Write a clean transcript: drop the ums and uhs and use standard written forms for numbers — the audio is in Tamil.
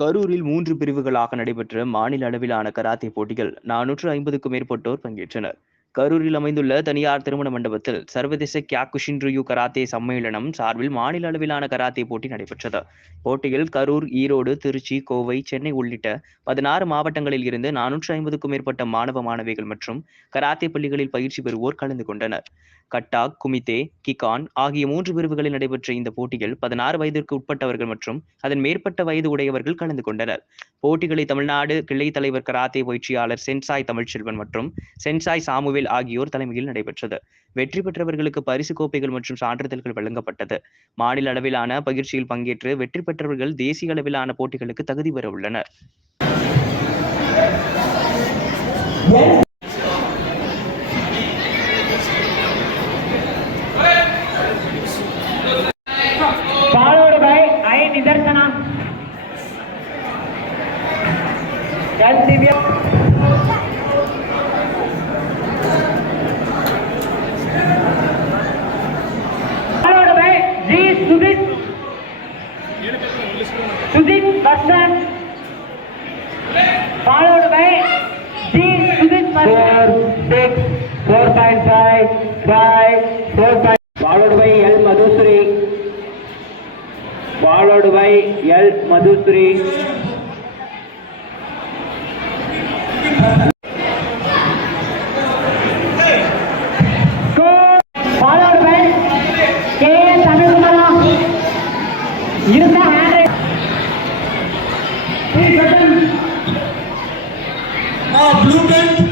கரூரில் 3 பிரிவுகளாக நடைபெற்ற மாநில அளவிலான கராத்தே போட்டிகள் 450க்கும் மேற்பட்டோர் பங்கேற்றனர். கரூரில் அமைந்துள்ள தனியார் திருமண மண்டபத்தில் சர்வதேச கியாக்குஷின்ரியூ கராத்தே சம்மேளனம் சார்பில் மாநில அளவிலான கராத்தே போட்டி நடைபெற்றது. போட்டியில் கரூர், ஈரோடு, திருச்சி, கோவை, சென்னை உள்ளிட்ட 16 மாவட்டங்களில் இருந்து 450க்கும் மேற்பட்ட மாணவ மாணவிகள் மற்றும் கராத்தே பள்ளிகளில் பயிற்சி பெறுவோர் கலந்து கொண்டனர். கட்டாக், குமிதே, கிகான் ஆகிய 3 பிரிவுகளில் நடைபெற்ற இந்த போட்டியில் 16 வயதிற்கு உட்பட்டவர்கள் மற்றும் அதன் மேற்பட்ட வயது உடையவர்கள் கலந்து கொண்டனர். போட்டிகளை தமிழ்நாடு கிளை தலைவர் கராத்தே பயிற்சியாளர் சென்சாய் தமிழ்ச்செல்வன் மற்றும் சென்சாய் சாமுவேல் ஆகியோர் தலைமையில் நடைபெற்றது. வெற்றி பெற்றவர்களுக்கு பரிசு கோப்பைகள் மற்றும் சான்றிதழ்கள் வழங்கப்பட்டது. மாநில அளவிலான பயிற்சியில் பங்கேற்று வெற்றி பெற்றவர்கள் தேசிய அளவிலான போட்டிகளுக்கு தகுதி பெற உள்ளனர். followed by I Nidarsana, L Divya, followed by G Sudhit Vasan, followed by G Sudhit Vasan, 4, 6, 4.5, 5, 4, followed by L Madhusri, followed by L Madhusri, followed by K. Tamilkumara. Use the hand. Blue belt.